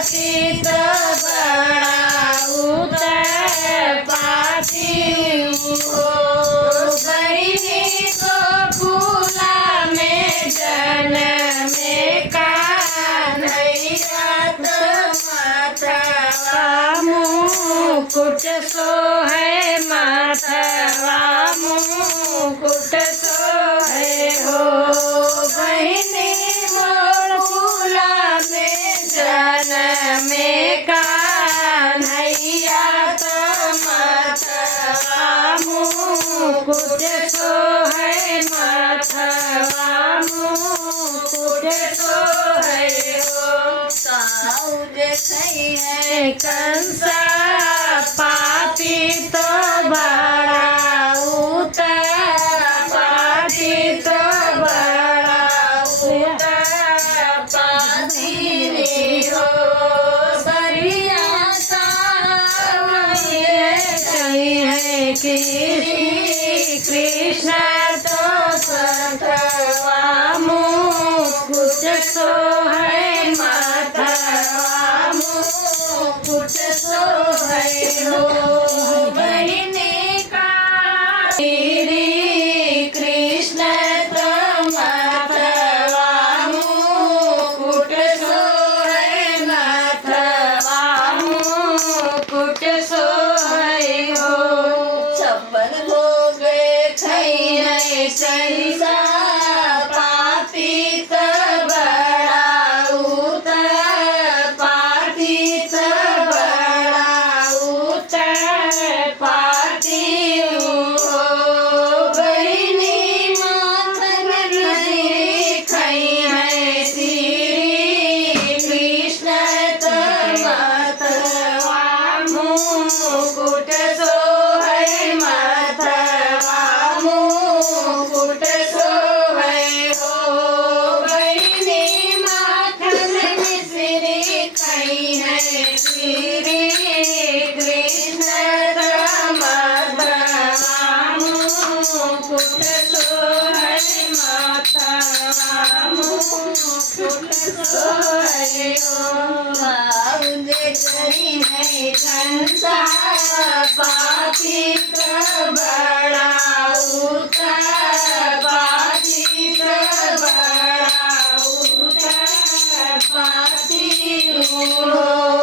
पातित बड़ाऊत पाती हो। बहिनी तो फूला में जनमे कान्हैया माथवा मुकुट सोहे माथवा मुकुट सोहे हो। बहिनी मोर फूला में जनमे कान्हैया माथवा मुकुट सोहे माथवा मुकुट सोहे हो। कंसा पातित बड़ाऊत पातित बड़ाऊत पातिनी हो। सरिया कहीं कि कृष्ण तो सतवा मुकुट सोहे माथवा मुकुट सोहे हो। बहिनी का कृष्ण तो माथवा मुकुट सोहे माथवा मुकुट सोहे हो। छप्पन भोग खैनै संसा पातित बड़ाऊत पातित बड़ाऊत पाती हो। बहिनी माथन खैनै श्री कृष्ण माथवा मुकुट सोहे माथवा मुकुट सोहे हो। बहिनी माखन मिश्री खैनै श्री कृष्ण माथवा मुकुट सोहे माथवा मुकुट सोहे हो। कंसा पातित बड़ाऊत पातित बड़ाऊत पाती हो।